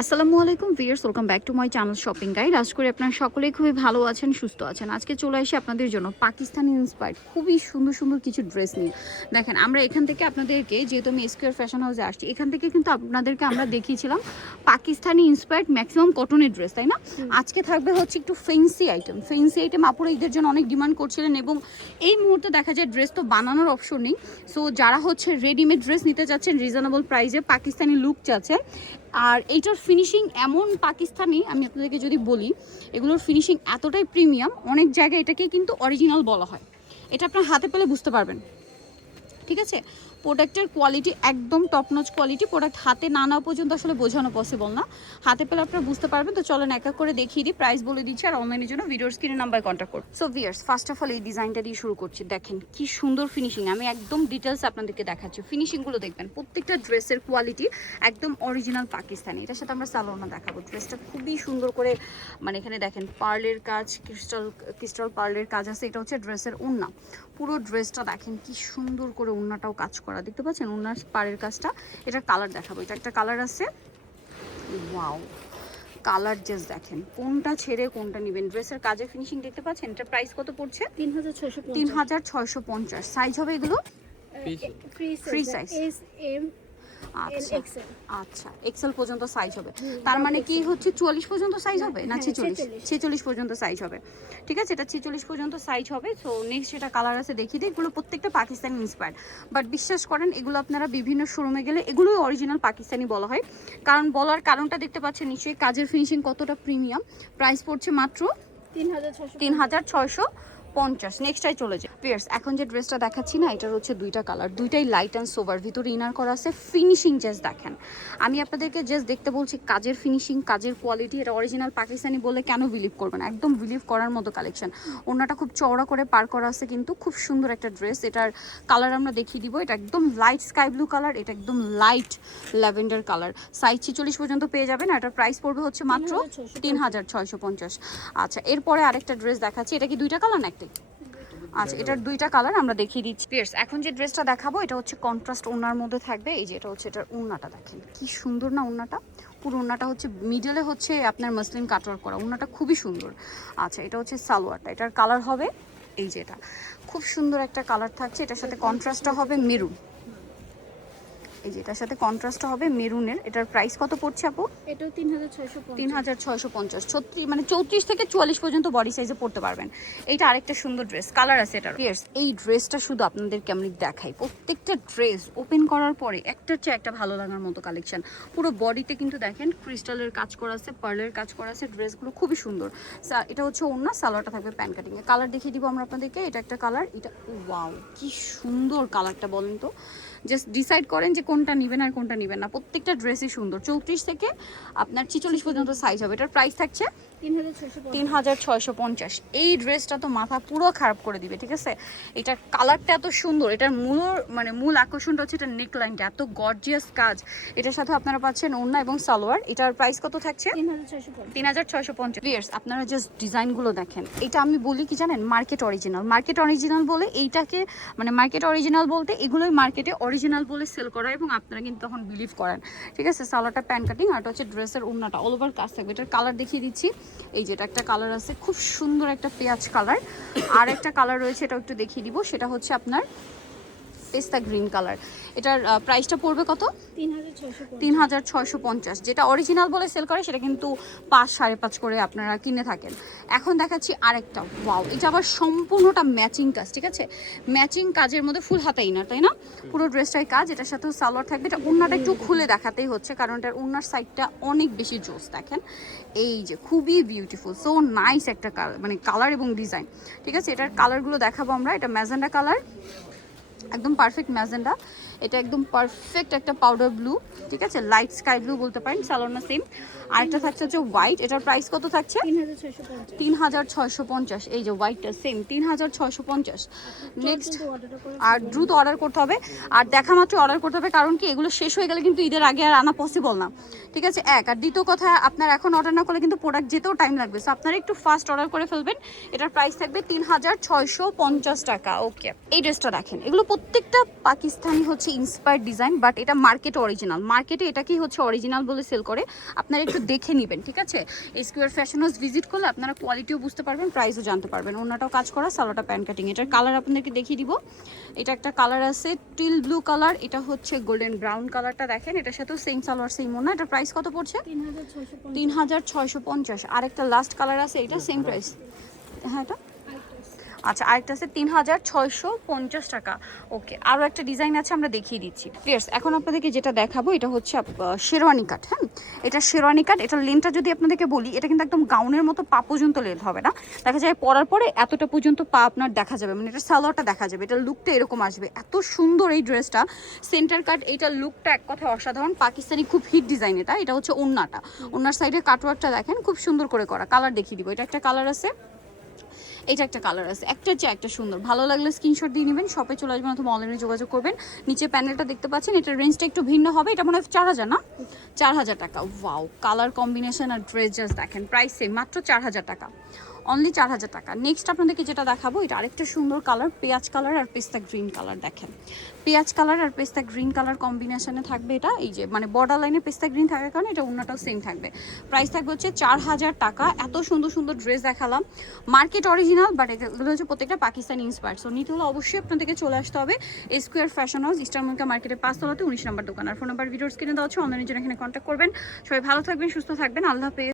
আসসালামু আলাইকুম viewers, welcome back to my channel shopping guide. আশা করি আপনারা সকলেই খুবই ভালো আছেন, সুস্থ আছেন। আজকে চলে আসি আপনাদের জন্য পাকিস্তানি ইন্সপায়ার্ড খুবই সুন্দর সুন্দর কিছু ড্রেস নিয়ে। দেখেন, আমরা এখান থেকে আপনাদেরকে, যেহেতু আমি স্কোয়ার ফ্যাশন হাউসে আসছি, এখান থেকে কিন্তু আপনাদেরকে আমরা দেখিয়েছিলাম পাকিস্তানি ইন্সপায়ার্ড ম্যাক্সিমাম কটনের ড্রেস, তাই না? আজকে থাকবে হচ্ছে একটু ফেন্সি আইটেম। আপুরা ঈদের জন্য অনেক ডিমান্ড করছিলেন এবং এই মুহূর্তে দেখা যায় ড্রেস তো বানানোর অপশন নেই। সো যারা হচ্ছে রেডিমেড ড্রেস নিতে চাচ্ছেন রিজনেবল প্রাইসে, পাকিস্তানি লুক চাচ্ছেন, আর এইটার ফিনিশিং এমন পাকিস্তানি, আমি আপনাদেরকে যদি বলি এগুলোর ফিনিশিং এতটাই প্রিমিয়াম, অনেক জায়গায় এটাকে কিন্তু অরিজিনাল বলা হয়। এটা আপনার হাতে পেলে বুঝতে পারবেন, ঠিক আছে? প্রোডাক্টের কোয়ালিটি একদম টপ নচ কোয়ালিটি। প্রোডাক্ট হাতে না নেওয়া পর্যন্ত আসলে বোঝানো পসিবল না, হাতে পেলে আপনারা বুঝতে পারবেন। তো চলেন এক এক করে দেখিয়ে দিই, প্রাইস বলে দিচ্ছি, আর অনলাইনের জন্য ভিডিওর স্ক্রিনে নাম্বার কন্ট্যাক্ট করুন। So viewers, first of all এই ডিজাইনটা দিয়ে শুরু করছি। দেখেন কি সুন্দর ফিনিশিং, আমি একদম ডিটেলস আপনাদেরকে দেখাচ্ছি। ফিনিশিংগুলো দেখবেন, প্রত্যেকটা ড্রেসের কোয়ালিটি একদম অরিজিনাল পাকিস্তানি। এটার সাথে আমরা সালোয়ারটা দেখাবো। ড্রেসটা খুবই সুন্দর করে, মানে এখানে দেখেন পার্লের কাজ, ক্রিস্টাল পার্লের কাজ আছে। এটা হচ্ছে ড্রেসের ওড়না। পুরো ড্রেসটা দেখেন কি সুন্দর করে ওড়নাটাও কাজ করা, দেখতে পাচ্ছেন ওড়নার পাড়ের কাজটা। এটার কালার দেখাবো। এটা একটা কালার আছে, ওয়াও কালার জাস্ট দেখেন, কোনটা ছেড়ে কোনটা নেবেন। ড্রেসের কাজের ফিনিশিং দেখতে পাচ্ছেন। এটার প্রাইস কত পড়ছে? 3650। সাইজ হবে এগুলো ফ্রি সাইজ। আচ্ছা আচ্ছা, এক্সেল পর্যন্ত সাইজ হবে। তার মানে কি হচ্ছে 44 পর্যন্ত সাইজ হবে না 46 পর্যন্ত সাইজ হবে, ঠিক আছে? এটা 46 পর্যন্ত সাইজ হবে। সো নেক্সট যেটা কালার আছে দেখিয়ে দিই। এগুলো প্রত্যেকটা পাকিস্তানি ইন্সপায়ার্ড, বাট বিশ্বাস করেন এগুলো আপনারা বিভিন্ন শোরুমে গেলে এগুলোই অরিজিনাল পাকিস্তানি বলা হয়। কারণ বলার কারণটা দেখতে পাচ্ছেন নিশ্চয়ই, কাজের ফিনিশিং কতটা প্রিমিয়াম। প্রাইস পড়ছে মাত্র 3650। নেক্সটটাই চলে যায় পিয়ার্স। এখন যে ড্রেসটা দেখাচ্ছি না, এটার হচ্ছে দুইটা কালার, দুইটাই লাইট অ্যান্ড সোভার, ভিতরে ইনার করা আছে। ফিনিশিং জাস্ট দেখেন, আমি আপনাদেরকে জাস্ট দেখতে বলছি কাজের ফিনিশিং, কাজের কোয়ালিটি। এটা অরিজিনাল পাকিস্তানি বলে কেন বিলিভ করবেন, একদম বিলিভ করার মতো কালেকশন। ওনাটা খুব চওড়া করে পার করা আছে, কিন্তু খুব সুন্দর একটা ড্রেস। এটার কালার আমরা দেখিয়ে দিব। এটা একদম লাইট স্কাই ব্লু কালার, এটা একদম লাইট ল্যাভেন্ডার কালার। সাইজ 46 পর্যন্ত পেয়ে যাবেন। এটার প্রাইস পড়বে হচ্ছে মাত্র 3650। আচ্ছা, এরপরে আরেকটা ড্রেস দেখাচ্ছি। এটা কি দুইটা কালার না একটাই? আচ্ছা, এটার দুইটা কালার আমরা দেখিয়ে দিচ্ছি। পিয়ার্স, এখন যে ড্রেসটা দেখাবো এটা হচ্ছে কন্ট্রাস্ট ওড়নার মধ্যে থাকবে। এই যে এটা হচ্ছে, এটার ওড়নাটা দেখেন কি সুন্দর না ওড়নাটা। পুরো ওড়নাটা হচ্ছে মিডলে হচ্ছে আপনার মাসলিন কাটওয়ার্ক করা, ওড়নাটা খুবই সুন্দর। আচ্ছা, এটা হচ্ছে সালোয়ারটা। এটার কালার হবে এই যে, এটা খুব সুন্দর একটা কালার থাকছে। এটার সাথে কন্ট্রাস্টটা হবে মেরুন। এই যে এটার সাথে কন্ট্রাস্ট হবে মেরুনের। এটার প্রাইস কত পড়ছে আপু? এটাও 3650। 36 মানে 34 থেকে 44 পর্যন্ত বডি সাইজে পড়তে পারবেন। এইটা আরেকটা সুন্দর ড্রেস, কালার আছে এটার। পিয়ার্স, এই ড্রেসটা শুধু আপনাদেরকে আমি দেখাই। প্রত্যেকটা ড্রেস ওপেন করার পরে একটার চেয়ে একটা ভালো লাগার মতো কালেকশন। পুরো বডিতে কিন্তু দেখেন ক্রিস্টালের কাজ করা আছে, পার্লের কাজ করা আছে। ড্রেসগুলো খুবই সুন্দর। এটা হচ্ছে ওড়না, সালোয়ারটা থাকবে প্যান্ট কাটিং এ। কালার দেখিয়ে দিব আমরা আপনাদেরকে। এটা একটা কালার, এটা ওয়াও কি সুন্দর কালারটা, বলেন তো। জাস্ট ডিসাইড করেন যে কোনটা নেবেন আর কোনটা নেবেন না। প্রত্যেকটা ড্রেসই সুন্দর। 34 থেকে আপনার 46 পর্যন্ত সাইজ হবে। এটার প্রাইস থাকছে 3650। এই ড্রেসটা তো মাথা পুরো খারাপ করে দিবে, ঠিক আছে? এটার কালারটা এত সুন্দর। এটার মূল আকর্ষণটা হচ্ছে এটা নেকলাইনটা এত গর্জিয়াস কাজ। এটার সাথে আপনারা পাচ্ছেন ওড়না এবং সালোয়ার। এটার প্রাইস কত থাকছে? 3650। ভিউয়ার্স, আপনারা জাস্ট ডিজাইনগুলো দেখেন। এটা আমি বলি কি জানেন, মার্কেট অরিজিনাল বলে এইটাকে, মানে মার্কেট অরিজিনাল বলতে এগুলোই মার্কেটে অরিজিনাল বলে সেল করা, এবং আপনারা কিন্তু তখন বিলিভ করেন, ঠিক আছে? সালোয়ারটা প্যান্ট কাটিং, আর হচ্ছে ড্রেসের ওড়নাটা অল ওভার কাজ থাকবে। এটার কালার দেখিয়ে দিচ্ছি। এই যেটা একটা কালার আছে, খুব সুন্দর একটা পেঁয়াজ কালার। আর একটা কালার রয়েছে, এটাও একটু দেখিয়ে দিব। সেটা হচ্ছে আপনার পেস্তা গ্রিন কালার। এটার প্রাইসটা পড়বে কত? 3650। যেটা অরিজিনাল বলে সেল করে সেটা কিন্তু 5 5.5 করে আপনারা কিনে থাকেন। এখন দেখাচ্ছি আরেকটা, ওয়াও, এটা আবার সম্পূর্ণটা ম্যাচিং কাজ, ঠিক আছে? ম্যাচিং কাজের মধ্যে ফুল হাতা ইনার, তাই না? পুরো ড্রেসটাই কাজ। এটার সাথে সালোয়ার থাকবে। এটা ওড়নাটা একটু খুলে দেখাতেই হচ্ছে, কারণ এটার ওড়নার সাইডটা অনেক বেশি জোস। দেখেন এই যে খুবই বিউটিফুল, সো নাইস একটা মানে কালার এবং ডিজাইন, ঠিক আছে? এটার কালারগুলো দেখাবো আমরা। এটা ম্যাজেন্ডা কালার, একদম পারফেক্ট ম্যাজেন্ডা। এটা একদম পারফেক্ট একটা পাউডার ব্লু, ঠিক আছে? লাইট স্কাই ব্লু বলতে পারেন। সালোয়ার সেম। আরেকটা থাকছে হচ্ছে হোয়াইট। এটার প্রাইস কত থাকছে? 3650। এই যে হোয়াইটটা সেম 3650। নেক্সট, আর দ্রুত অর্ডার করতে হবে, আর দেখা মাত্র অর্ডার করতে হবে। কারণ কি, এগুলো শেষ হয়ে গেলে কিন্তু ঈদের আগে আর আনা পসিবল না, ঠিক আছে? এক, আর দ্বিতীয় কথা, আপনার এখন অর্ডার না করলে কিন্তু প্রোডাক্ট যেতেও টাইম লাগবে। সো আপনারা একটু ফাস্ট অর্ডার করে ফেলবেন। এটার প্রাইস থাকবে 3650 টাকা। ওকে, এই ড্রেসটা দেখেন, এগুলো প্রত্যেকটা পাকিস্তানি হচ্ছে ইন্সপায়ার্ড ডিজাইন, বাট এটা মার্কেট অরিজিনাল। মার্কেটে এটাকেই হচ্ছে অরিজিনাল বলে সেল করে, আপনারা একটু দেখে নেবেন, ঠিক আছে? এই স্কোয়ার ফ্যাশন হাউস ভিজিট করলে আপনারা কোয়ালিটিও বুঝতে পারবেন, প্রাইসও জানতে পারবেন। ওনাটাও কাজ করা, সালোয়ারটা প্যান্ট কাটিং। এটার কালার আপনাদেরকে দেখিয়ে দিব। এটা একটা কালার আছে টিল ব্লু কালার, এটা হচ্ছে গোল্ডেন ব্রাউন কালারটা দেখেন, এটার সাথেও সেম সালোয়ার সেম ওনা। এটার প্রাইস কত পড়ছে? 3650। আরেকটা লাস্ট কালার আছে, এটা সেম প্রাইস। হ্যাঁ এটা আচ্ছা, আরেকটা আছে 3650 টাকা। ওকে, আরও একটা ডিজাইন আছে, আমরা দেখিয়ে দিচ্ছি। প্লিয়ার্স, এখন আপনাদেরকে যেটা দেখাবো এটা হচ্ছে শেরওয়ানি কাট। হ্যাঁ, এটা শেরওয়ানি কাট। এটার লেন্থটা যদি আপনাদেরকে বলি, এটা কিন্তু একদম গাউনের মতো পা পর্যন্ত লেন্থ হবে না, দেখা যায় পরার পরে এতটা পর্যন্ত পা আপনার দেখা যাবে, মানে এটা সালোয়ারটা দেখা যাবে, এটার লুকটা এরকম আসবে। এত সুন্দর এই ড্রেসটা, সেন্টার কাট, এইটার লুকটা এক কথায় অসাধারণ। পাকিস্তানি খুব হিট ডিজাইন এটা। এটা হচ্ছে ওন্নাটা, ওন্নার সাইডে কাটওয়ার্কটা দেখেন খুব সুন্দর করে করা। কালার দেখিয়ে দিব। এটা একটা কালার আছে, এটা একটা কালার আছে, একটার চেয়ে একটা সুন্দর। ভালো লাগলে স্ক্রিনশট দিয়ে নেবেন, শপে চলে আসবেন অথবা অনলাইনে যোগাযোগ করবেন। নিচে প্যানেলটা দেখতে পাচ্ছেন, এটার রেঞ্জটা একটু ভিন্ন হবে। এটা মনে হয় 4000 না, 4000 টাকা। ওয়াও, কালার কম্বিনেশন আর ড্রেস জাস্ট দেখেন, প্রাইস সেম, মাত্র 4000 টাকা, অনলি 4000 টাকা। নেক্সট আপনাদেরকে যেটা দেখাবো, এটা আরেকটা সুন্দর কালার, পেঁয়াজ কালার আর পেস্তা গ্রিন কালার। দেখেন পেঁয়াজ কালার আর পেস্তা গ্রিন কালার কম্বিনেশনে থাকবে এটা। এই যে মানে বর্ডার লাইনে পেস্তা গ্রিন থাকার কারণে এটা অন্যটাও সেম থাকবে। প্রাইস থাকবে হচ্ছে 4000 টাকা। এত সুন্দর সুন্দর ড্রেস দেখালাম, মার্কেট অরিজিনাল, বাট এগুলো হচ্ছে প্রত্যেকটা পাকিস্তানি ইন্সপায়ার্ড। সো নিতে হলে অবশ্যই আপনাদেরকে চলে আসতে হবে square fashion house, Easter Mallika মার্কেটের 5 তলাতে 19 নম্বর দোকান। আর ফোন নাম্বার ভিডিওস কিনে দেওয়া হচ্ছে, অনলাইনে জন্য এখানে কন্ট্যাক্ট করবেন। সবাই ভালো থাকবেন, সুস্থ থাকবেন, আল্লাহ হাফেজ।